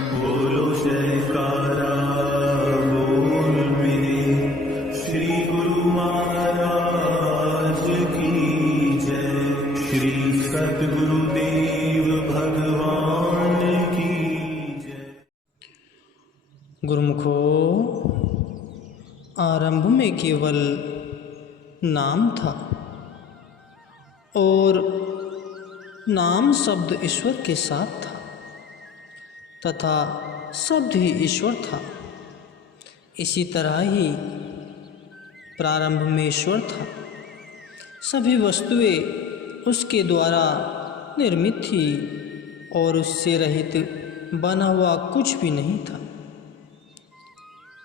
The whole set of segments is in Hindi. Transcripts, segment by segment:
बोलो जयकारा बोल मेरे श्री गुरु महाराज की जय। श्री सद्गुरुदेव भगवान की जय। गुरुमुखो, आरंभ में केवल नाम था और नाम शब्द ईश्वर के साथ था तथा शब्द ही ईश्वर था। इसी तरह ही प्रारंभ में ईश्वर था। सभी वस्तुएं उसके द्वारा निर्मित थी और उससे रहित बना हुआ कुछ भी नहीं था।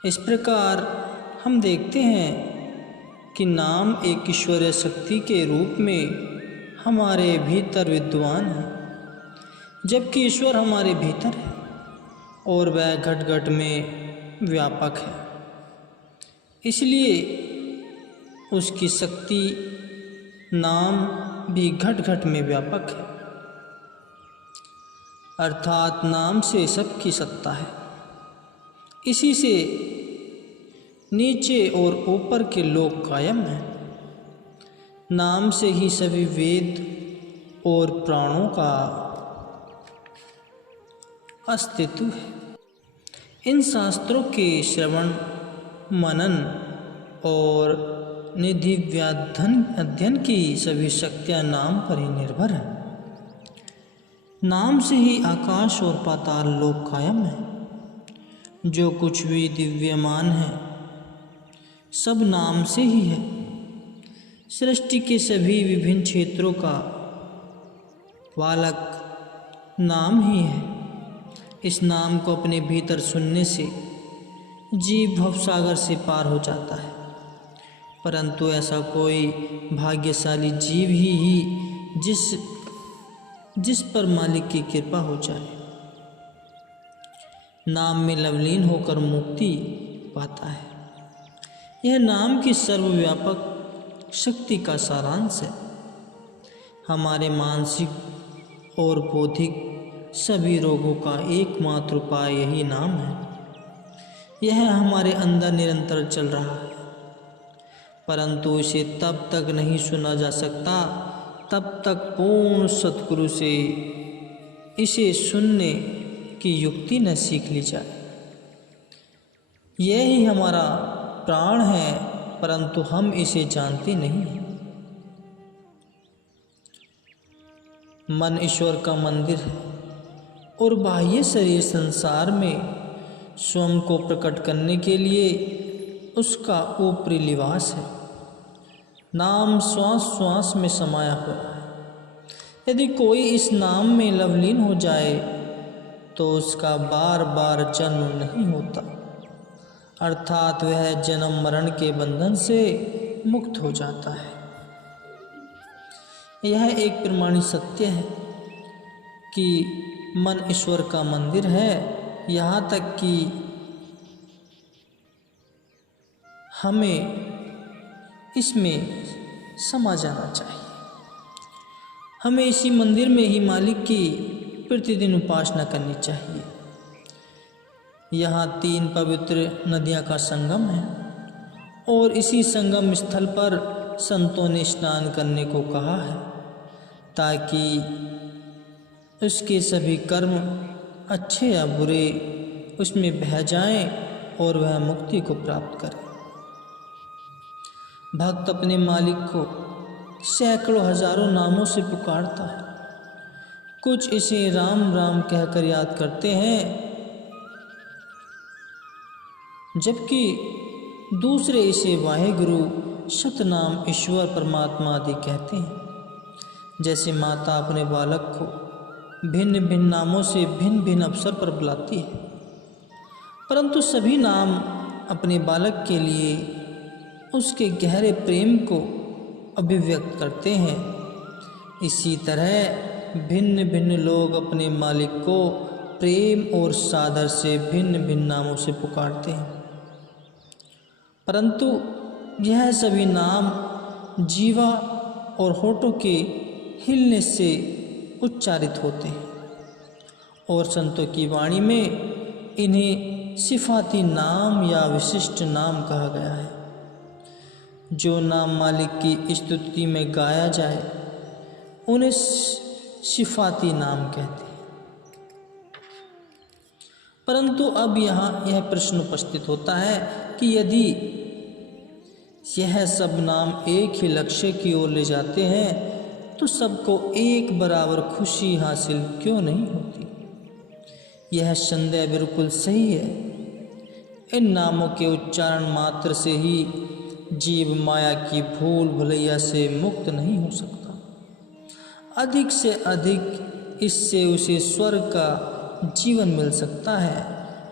इस प्रकार हम देखते हैं कि नाम एक ईश्वरीय शक्ति के रूप में हमारे भीतर विद्वान है, जबकि ईश्वर हमारे भीतर है और वह घट घट में व्यापक है। इसलिए उसकी शक्ति नाम भी घट घट में व्यापक है, अर्थात नाम से सबकी सत्ता है। इसी से नीचे और ऊपर के लोक कायम हैं। नाम से ही सभी वेद और प्राणों का अस्तित्व है। इन शास्त्रों के श्रवण मनन और निधि अध्ययन की सभी शक्तियाँ नाम पर ही निर्भर है। नाम से ही आकाश और पाताल लोक कायम है। जो कुछ भी दिव्यमान है सब नाम से ही है। सृष्टि के सभी विभिन्न क्षेत्रों का वालक नाम ही है। इस नाम को अपने भीतर सुनने से जीव भवसागर से पार हो जाता है, परंतु ऐसा कोई भाग्यशाली जीव ही जिस पर मालिक की कृपा हो जाए, नाम में लवलीन होकर मुक्ति पाता है। यह नाम की सर्वव्यापक शक्ति का सारांश है। हमारे मानसिक और बौद्धिक सभी रोगों का एकमात्र उपाय यही नाम है। यह हमारे अंदर निरंतर चल रहा है, परंतु इसे तब तक नहीं सुना जा सकता तब तक पूर्ण सद्गुरु से इसे सुनने की युक्ति न सीख ली जाए। यह ही हमारा प्राण है, परंतु हम इसे जानते नहीं हैं। मन ईश्वर का मंदिर है और बाह्य शरीर संसार में स्वयं को प्रकट करने के लिए उसका ऊपरी लिबास है। नाम श्वास श्वास में समाया हुआ है। यदि कोई इस नाम में लवलीन हो जाए तो उसका बार बार जन्म नहीं होता, अर्थात वह जन्म मरण के बंधन से मुक्त हो जाता है। यह एक प्रमाणित सत्य है कि मन ईश्वर का मंदिर है, यहाँ तक कि हमें इसमें समा जाना चाहिए। हमें इसी मंदिर में ही मालिक की प्रतिदिन उपासना करनी चाहिए। यहाँ 3 पवित्र नदियाँ का संगम है और इसी संगम स्थल पर संतों ने स्नान करने को कहा है, ताकि उसके सभी कर्म अच्छे या बुरे उसमें बह जाएं और वह मुक्ति को प्राप्त करे। भक्त अपने मालिक को सैकड़ों हजारों नामों से पुकारता है। कुछ इसे राम राम कहकर याद करते हैं, जबकि दूसरे इसे वाहेगुरु सतनाम ईश्वर परमात्मा आदि कहते हैं। जैसे माता अपने बालक को भिन्न भिन्न नामों से भिन्न भिन्न अवसर पर बुलाती है, परंतु सभी नाम अपने बालक के लिए उसके गहरे प्रेम को अभिव्यक्त करते हैं। इसी तरह भिन्न भिन्न लोग अपने मालिक को प्रेम और सादर से भिन्न भिन्न नामों से पुकारते हैं, परंतु यह सभी नाम जीवा और होठों के हिलने से उच्चारित होते हैं और संतों की वाणी में इन्हें सिफाती नाम या विशिष्ट नाम कहा गया है। जो नाम मालिक की स्तुति में गाया जाए उन्हें सिफाती नाम कहते हैं। परंतु अब यहाँ यह प्रश्न उपस्थित होता है कि यदि यह सब नाम एक ही लक्ष्य की ओर ले जाते हैं तो सबको एक बराबर खुशी हासिल क्यों नहीं होती? यह संदेह बिल्कुल सही है। इन नामों के उच्चारण मात्र से ही जीव माया की भूल भुलैया से मुक्त नहीं हो सकता। अधिक से अधिक इससे उसे स्वर्ग का जीवन मिल सकता है,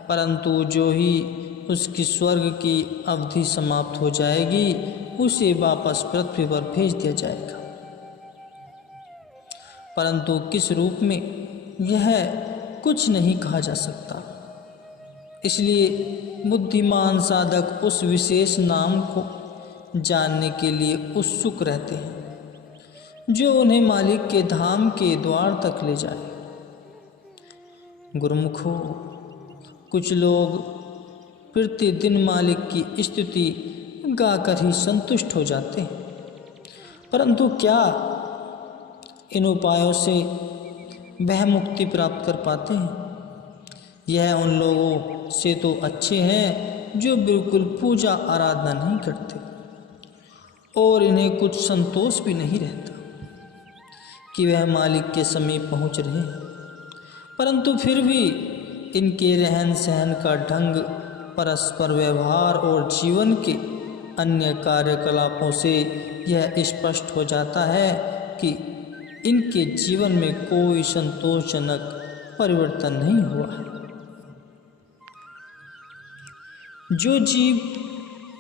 परंतु जो ही उसकी स्वर्ग की अवधि समाप्त हो जाएगी उसे वापस पृथ्वी पर भेज दिया जाएगा। परंतु किस रूप में, यह कुछ नहीं कहा जा सकता। इसलिए बुद्धिमान साधक उस विशेष नाम को जानने के लिए उत्सुक रहते हैं जो उन्हें मालिक के धाम के द्वार तक ले जाए। गुरुमुखों, कुछ लोग प्रतिदिन मालिक की स्तुति गाकर ही संतुष्ट हो जाते हैं, परंतु क्या इन उपायों से वह मुक्ति प्राप्त कर पाते हैं? यह उन लोगों से तो अच्छे हैं जो बिल्कुल पूजा आराधना नहीं करते और इन्हें कुछ संतोष भी नहीं रहता कि वह मालिक के समीप पहुंच रहे, परंतु फिर भी इनके रहन सहन का ढंग, परस्पर व्यवहार और जीवन के अन्य कार्यकलापों से यह स्पष्ट हो जाता है कि इनके जीवन में कोई संतोषजनक परिवर्तन नहीं हुआ है। जो जीव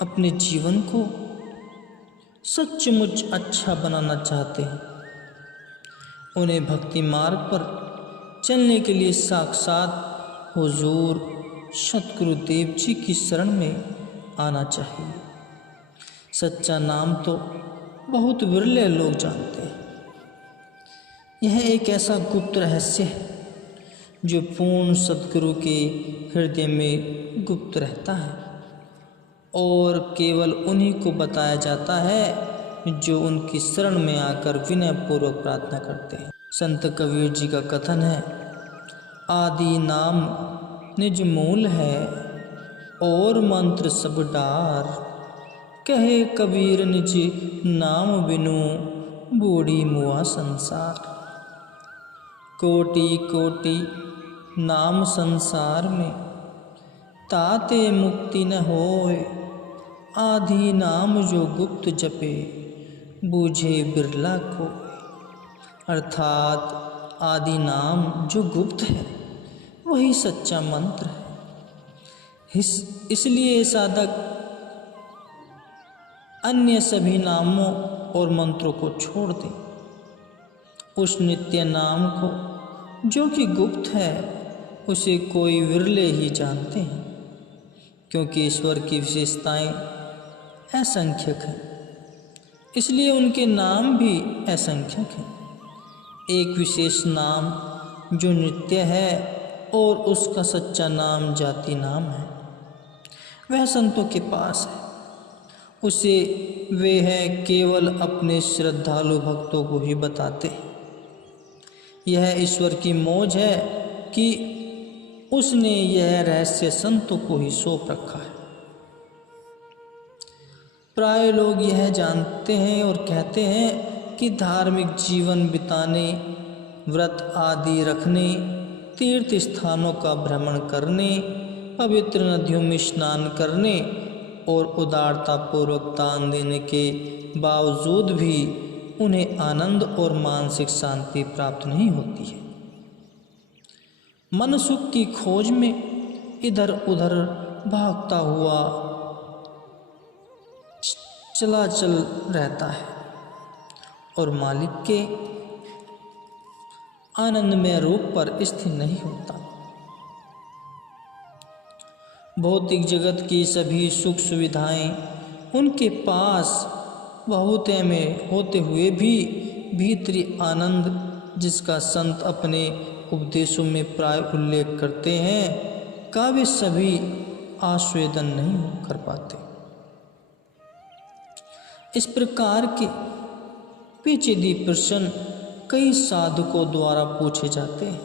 अपने जीवन को सचमुच अच्छा बनाना चाहते हैं उन्हें भक्ति मार्ग पर चलने के लिए साक्षात हुजूर सतगुरुदेव जी की शरण में आना चाहिए। सच्चा नाम तो बहुत विरले लोग जानते हैं। यह एक ऐसा गुप्त रहस्य है जो पूर्ण सद्गुरु के हृदय में गुप्त रहता है और केवल उन्हीं को बताया जाता है जो उनकी शरण में आकर विनय पूर्वक प्रार्थना करते हैं। संत कबीर जी का कथन है, आदि नाम निज मूल है और मंत्र सब डार, कहे कबीर निज नाम बिनु बूढ़ी मुआ संसार। कोटि कोटि नाम संसार में ताते मुक्ति न होए, आदि नाम जो गुप्त जपे बूझे बिरला को। अर्थात आदि नाम जो गुप्त है वही सच्चा मंत्र है। इसलिए साधक अन्य सभी नामों और मंत्रों को छोड़ दे, उस नित्य नाम को जो कि गुप्त है उसे कोई विरले ही जानते हैं, क्योंकि ईश्वर की विशेषताएं असंख्यक हैं, इसलिए उनके नाम भी असंख्यक हैं। एक विशेष नाम जो नित्य है और उसका सच्चा नाम जाति नाम है, वह संतों के पास है। उसे वे है केवल अपने श्रद्धालु भक्तों को ही बताते हैं। यह ईश्वर की मौज है कि उसने यह रहस्य संतों को ही सौंप रखा है। प्राय लोग यह जानते हैं और कहते हैं कि धार्मिक जीवन बिताने, व्रत आदि रखने, तीर्थ स्थानों का भ्रमण करने, पवित्र नदियों में स्नान करने और उदारता पूर्वक दान देने के बावजूद भी उन्हें आनंद और मानसिक शांति प्राप्त नहीं होती है। मन सुख की खोज में इधर उधर भागता हुआ चला चल रहता है और मालिक के आनंदमय रूप पर स्थिर नहीं होता। भौतिक जगत की सभी सुख सुविधाएं उनके पास बहुते में होते हुए भी भीतरी आनंद जिसका संत अपने उपदेशों में प्राय उल्लेख करते हैं का वे सभी आस्वादन नहीं कर पाते। इस प्रकार के पेचीदे प्रश्न कई साधकों द्वारा पूछे जाते हैं।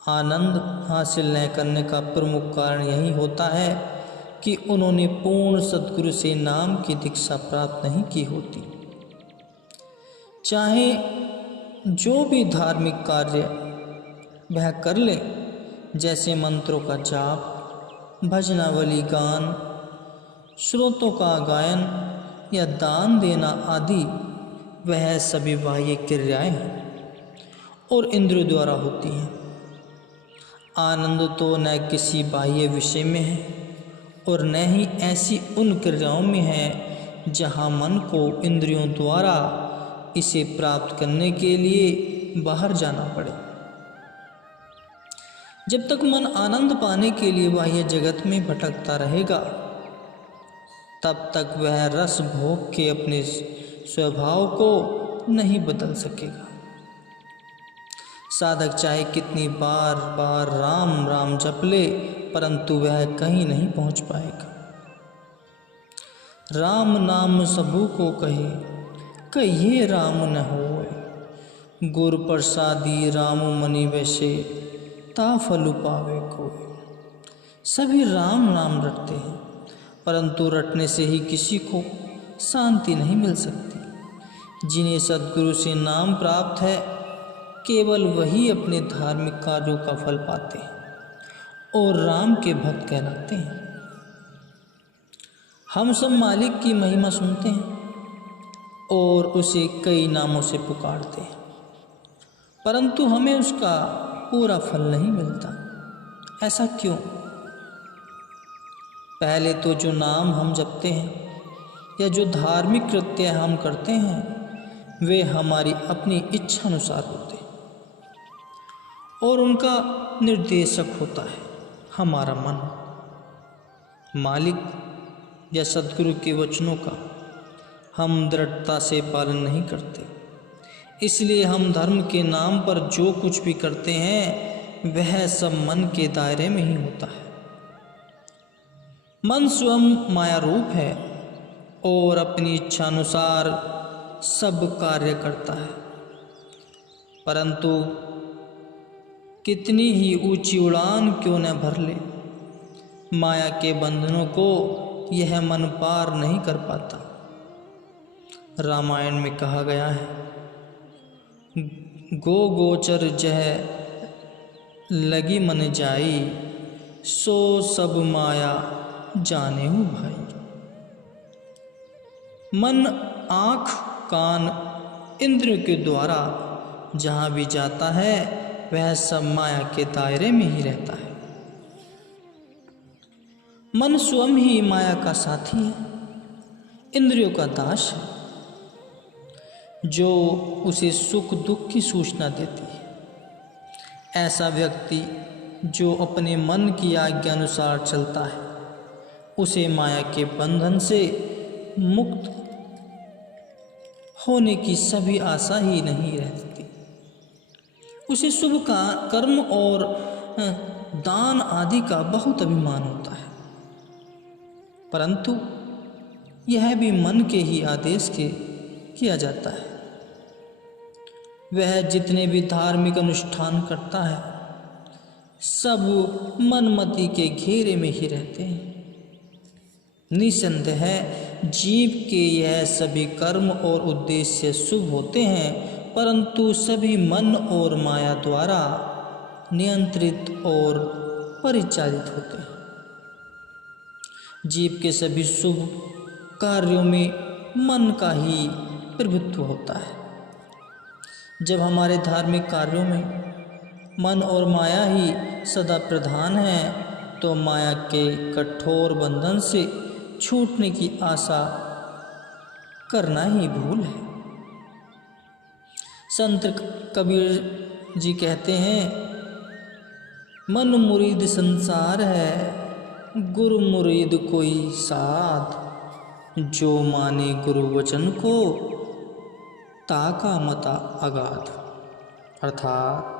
आनंद हासिल न करने का प्रमुख कारण यही होता है कि उन्होंने पूर्ण सद्गुरु से नाम की दीक्षा प्राप्त नहीं की होती। चाहे जो भी धार्मिक कार्य वह कर ले, जैसे मंत्रों का जाप, भजनावली गान, श्रोतों का गायन या दान देना आदि, वह सभी बाह्य क्रियाएं हैं और इंद्रियों द्वारा होती हैं। आनंद तो न किसी बाह्य विषय में है और न ही ऐसी उन क्रियाओं में है जहाँ मन को इंद्रियों द्वारा इसे प्राप्त करने के लिए बाहर जाना पड़े। जब तक मन आनंद पाने के लिए बाह्य जगत में भटकता रहेगा, तब तक वह रस भोग के अपने स्वभाव को नहीं बदल सकेगा। साधक चाहे कितनी बार बार राम राम जप ले, परंतु वह कहीं नहीं पहुंच पाएगा। राम नाम सबू को कहे, कहिए राम न होए, गुर प्रसादी राम मनि वैसे, ता फल पावे कोई। सभी राम नाम रटते हैं, परंतु रटने से ही किसी को शांति नहीं मिल सकती। जिन्हें सद्गुरु से नाम प्राप्त है, केवल वही अपने धार्मिक कार्यों का फल पाते हैं और राम के भक्त कहलाते हैं। हम सब मालिक की महिमा सुनते हैं और उसे कई नामों से पुकारते हैं, परंतु हमें उसका पूरा फल नहीं मिलता। ऐसा क्यों? पहले तो जो नाम हम जपते हैं या जो धार्मिक कृत्य हम करते हैं, वे हमारी अपनी इच्छा अनुसार होते हैं और उनका निर्देशक होता है हमारा मन। मालिक या सद्गुरु के वचनों का हम दृढ़ता से पालन नहीं करते, इसलिए हम धर्म के नाम पर जो कुछ भी करते हैं वह सब मन के दायरे में ही होता है। मन स्वयं माया रूप है और अपनी इच्छा अनुसार सब कार्य करता है, परंतु कितनी ही ऊंची उड़ान क्यों न भर ले, माया के बंधनों को यह मन पार नहीं कर पाता। रामायण में कहा गया है, गो गोचर जह लगी मन जाई, सो सब माया जाने हूँ भाई। मन आँख कान इंद्रियों के द्वारा जहाँ भी जाता है वह सब माया के दायरे में ही रहता है। मन स्वयं ही माया का साथी है, इंद्रियों का दास है, जो उसे सुख दुख की सूचना देती है। ऐसा व्यक्ति जो अपने मन की आज्ञा अनुसार चलता है, उसे माया के बंधन से मुक्त होने की सभी आशा ही नहीं रहती। उसे शुभ का कर्म और दान आदि का बहुत अभिमान होता है, परंतु यह भी मन के ही आदेश के किया जाता है। वह जितने भी धार्मिक अनुष्ठान करता है, सब मनमति के घेरे में ही रहते हैं। निसंदेह है जीव के यह सभी कर्म और उद्देश्य शुभ होते हैं, परंतु सभी मन और माया द्वारा नियंत्रित और परिचालित होते हैं। जीव के सभी शुभ कार्यों में मन का ही प्रभुत्व होता है। जब हमारे धार्मिक कार्यों में मन और माया ही सदा प्रधान है, तो माया के कठोर बंधन से छूटने की आशा करना ही भूल है। संत कबीर जी कहते हैं, मन मुरीद संसार है, गुरु मुरीद कोई साध, जो माने गुरु वचन को ताका मता अगाध। अर्थात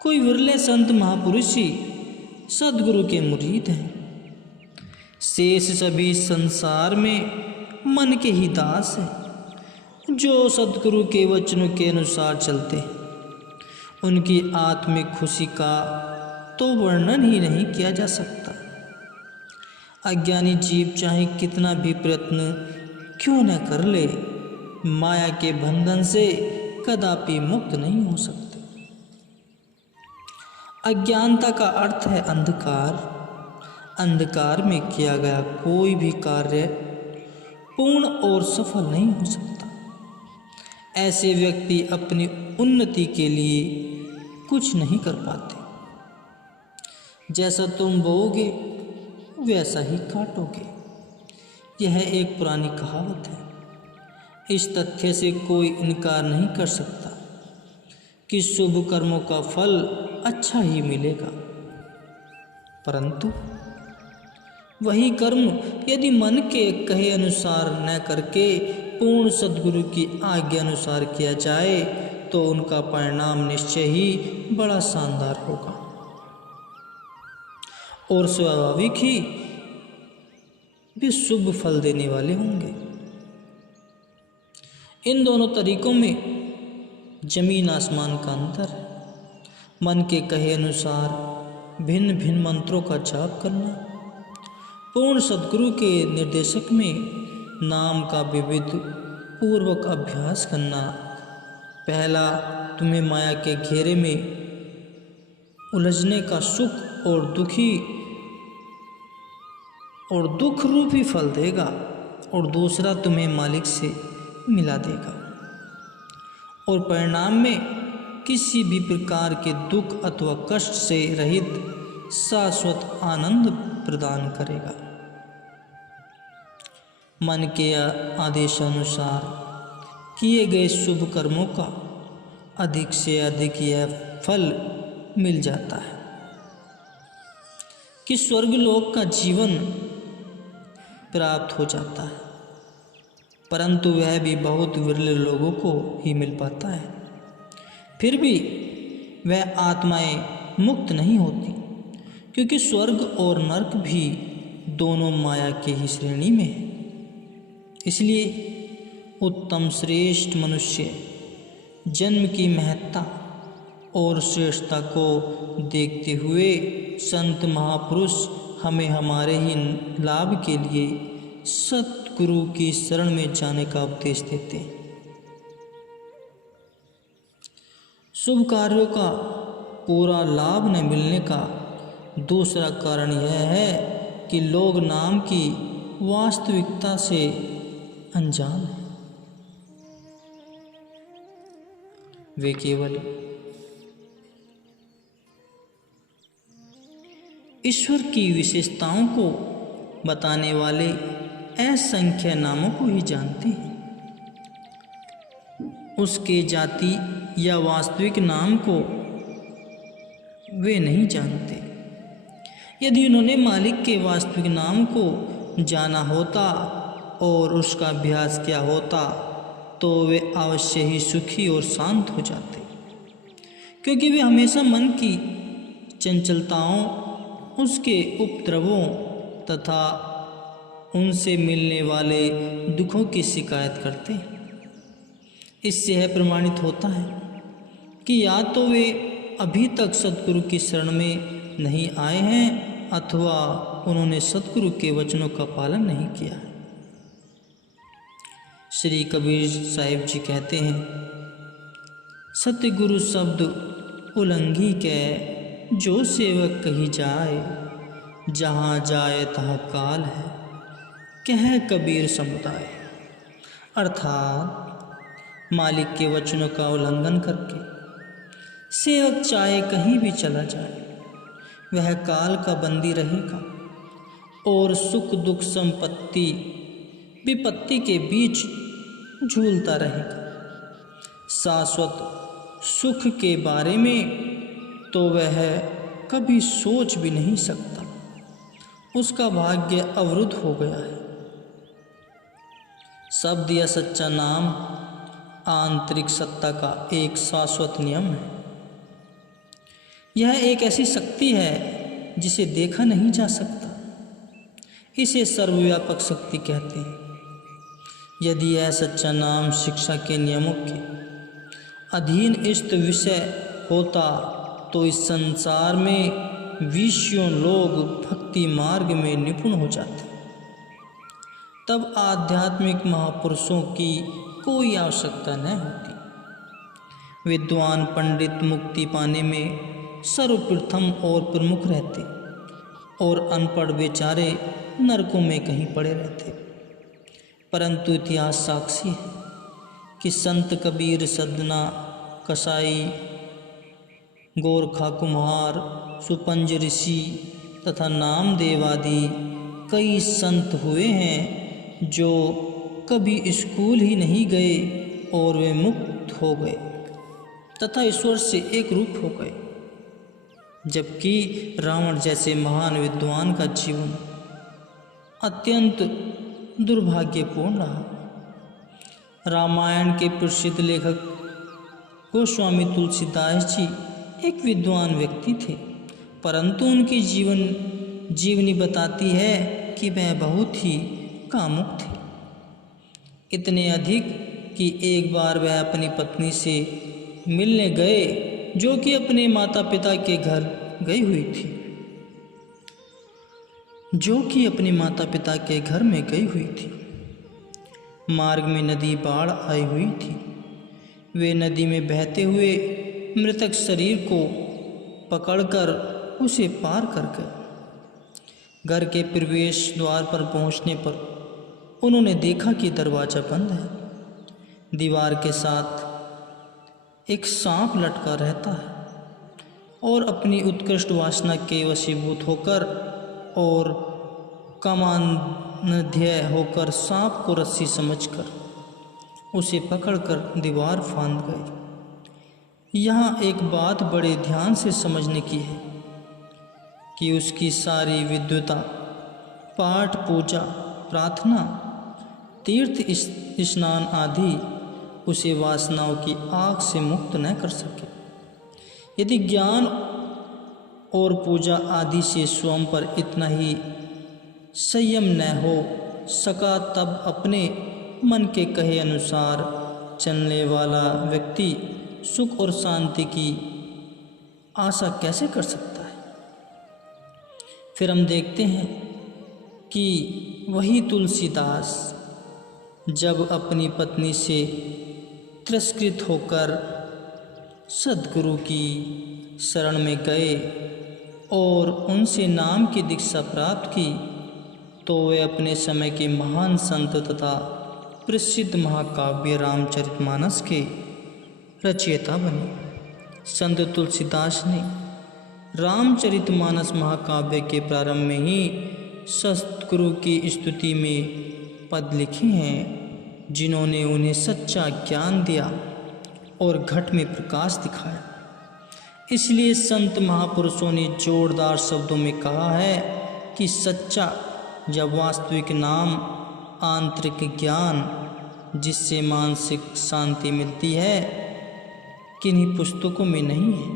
कोई विरले संत महापुरुष ही सद्गुरु के मुरीद हैं। शेष सभी संसार में मन के ही दास हैं। जो सद्गुरु के वचनों के अनुसार चलते हैं, उनकी आत्मिक खुशी का तो वर्णन ही नहीं किया जा सकता। अज्ञानी जीव चाहे कितना भी प्रयत्न क्यों न कर ले, माया के बंधन से कदापि मुक्त नहीं हो सकते। अज्ञानता का अर्थ है अंधकार। अंधकार में किया गया कोई भी कार्य पूर्ण और सफल नहीं हो सकता। ऐसे व्यक्ति अपनी उन्नति के लिए कुछ नहीं कर पाते। जैसा तुम बोओगे वैसा ही काटोगे, यह एक पुरानी कहावत है। इस तथ्य से कोई इनकार नहीं कर सकता कि शुभ कर्मों का फल अच्छा ही मिलेगा, परंतु वही कर्म यदि मन के कहे अनुसार न करके पूर्ण सद्गुरु की आज्ञा अनुसार किया जाए तो उनका परिणाम निश्चय ही बड़ा शानदार होगा और स्वाभाविक ही भी शुभ फल देने वाले होंगे। इन दोनों तरीकों में जमीन आसमान का अंतर है। मन के कहे अनुसार भिन्न भिन्न मंत्रों का जाप करना, पूर्ण सद्गुरु के निर्देशक में नाम का विविध पूर्वक अभ्यास करना। पहला तुम्हें माया के घेरे में उलझने का सुख और दुख रूपी फल देगा, और दूसरा तुम्हें मालिक से मिला देगा और परिणाम में किसी भी प्रकार के दुख अथवा कष्ट से रहित शाश्वत आनंद प्रदान करेगा। मन के आदेशानुसार किए गए शुभ कर्मों का अधिक से अधिक यह फल मिल जाता है कि स्वर्गलोक का जीवन प्राप्त हो जाता है, परंतु वह भी बहुत विरले लोगों को ही मिल पाता है। फिर भी वह आत्माएं मुक्त नहीं होती, क्योंकि स्वर्ग और नरक भी दोनों माया के ही श्रेणी में है। इसलिए उत्तम श्रेष्ठ मनुष्य जन्म की महत्ता और श्रेष्ठता को देखते हुए संत महापुरुष हमें हमारे ही लाभ के लिए सतगुरु की शरण में जाने का उपदेश देते हैं। शुभ कार्यों का पूरा लाभ न मिलने का दूसरा कारण यह है कि लोग नाम की वास्तविकता से अनजान हैं। वे केवल ईश्वर की विशेषताओं को बताने वाले असंख्य नामों को ही जानते हैं। उसके जाति या वास्तविक नाम को वे नहीं जानते। यदि उन्होंने मालिक के वास्तविक नाम को जाना होता और उसका अभ्यास किया होता तो वे अवश्य ही सुखी और शांत हो जाते, क्योंकि वे हमेशा मन की चंचलताओं, उसके उपद्रवों तथा उनसे मिलने वाले दुखों की शिकायत करते। इससे यह प्रमाणित होता है कि या तो वे अभी तक सतगुरु की शरण में नहीं आए हैं अथवा उन्होंने सतगुरु के वचनों का पालन नहीं किया है। श्री कबीर साहिब जी कहते हैं, सतगुरु शब्द उलंघी के जो सेवक कही जाए, जहाँ जाए तहाँ काल है, कह कबीर समुदाय। अर्थात मालिक के वचनों का उल्लंघन करके सेवक चाहे कहीं भी चला जाए, वह काल का बंदी रहेगा और सुख दुख संपत्ति विपत्ति के बीच झूलता रहेगा। शाश्वत सुख के बारे में तो वह कभी सोच भी नहीं सकता, उसका भाग्य अवरुद्ध हो गया है। शब्द या सच्चा नाम आंतरिक सत्ता का एक शाश्वत नियम है। यह एक ऐसी शक्ति है जिसे देखा नहीं जा सकता। इसे सर्वव्यापक शक्ति कहते हैं। यदि यह सच्चा नाम शिक्षा के नियमों के अधीन इष्ट विषय होता तो इस संसार में विषयों लोग भक्ति मार्ग में निपुण हो जाते। तब आध्यात्मिक महापुरुषों की कोई आवश्यकता न होती। विद्वान पंडित मुक्ति पाने में सर्वप्रथम और प्रमुख रहते और अनपढ़ बेचारे नरकों में कहीं पड़े रहते। परंतु इतिहास साक्षी है कि संत कबीर, सदना, कसाई, गोरखा कुम्हार, सुपंज ऋषि तथा नामदेव आदि कई संत हुए हैं जो कभी स्कूल ही नहीं गए और वे मुक्त हो गए तथा ईश्वर से एक रूप हो गए। जबकि रावण जैसे महान विद्वान का जीवन अत्यंत दुर्भाग्यपूर्ण रहा। रामायण के प्रसिद्ध लेखक गोस्वामी तुलसीदास जी एक विद्वान व्यक्ति थे, परंतु उनकी जीवनी बताती है कि वह बहुत ही कामुक थे। इतने अधिक कि एक बार वह अपनी पत्नी से मिलने गए जो कि अपने माता पिता के घर गई हुई थी, मार्ग में नदी बाढ़ आई हुई थी। वे नदी में बहते हुए मृतक शरीर को पकड़कर उसे पार कर गए। घर के प्रवेश द्वार पर पहुंचने पर उन्होंने देखा कि दरवाज़ा बंद है। दीवार के साथ एक सांप लटका रहता है और अपनी उत्कृष्ट वासना के वशीभूत होकर और कामान्धेय होकर सांप को रस्सी समझकर उसे पकड़कर दीवार फांद गए। यहाँ एक बात बड़े ध्यान से समझने की है कि उसकी सारी विद्वता, पाठ, पूजा, प्रार्थना, तीर्थ स्नान आदि उसे वासनाओं की आग से मुक्त न कर सके। यदि ज्ञान और पूजा आदि से स्वयं पर इतना ही संयम न हो सका, तब अपने मन के कहे अनुसार चलने वाला व्यक्ति सुख और शांति की आशा कैसे कर सकता है। फिर हम देखते हैं कि वही तुलसीदास जब अपनी पत्नी से तिरस्कृत होकर सद्गुरु की शरण में गए और उनसे नाम की दीक्षा प्राप्त की, तो वे अपने समय के महान संत तथा प्रसिद्ध महाकाव्य रामचरितमानस के रचयिता बने। संत तुलसीदास ने रामचरितमानस महाकाव्य के प्रारंभ में ही सद्गुरु की स्तुति में पद लिखे हैं, जिन्होंने उन्हें सच्चा ज्ञान दिया और घट में प्रकाश दिखाया। इसलिए संत महापुरुषों ने जोरदार शब्दों में कहा है कि सच्चा या वास्तविक नाम आंतरिक ज्ञान जिससे मानसिक शांति मिलती है किन्हीं पुस्तकों में नहीं है।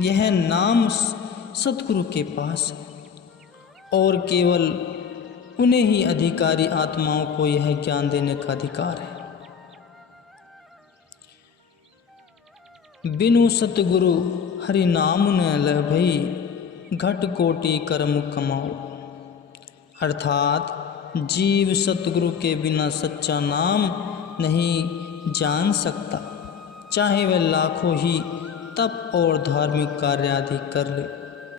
यह नाम सद्गुरु के पास है और केवल उन्हें ही अधिकारी आत्माओं को यह ज्ञान देने का अधिकार है। बिनु सतगुरु हरि नाम न लभई, घट कोटि कर्म कमाओ। अर्थात जीव सतगुरु के बिना सच्चा नाम नहीं जान सकता, चाहे वह लाखों ही तप और धार्मिक कार्य आदि कर ले।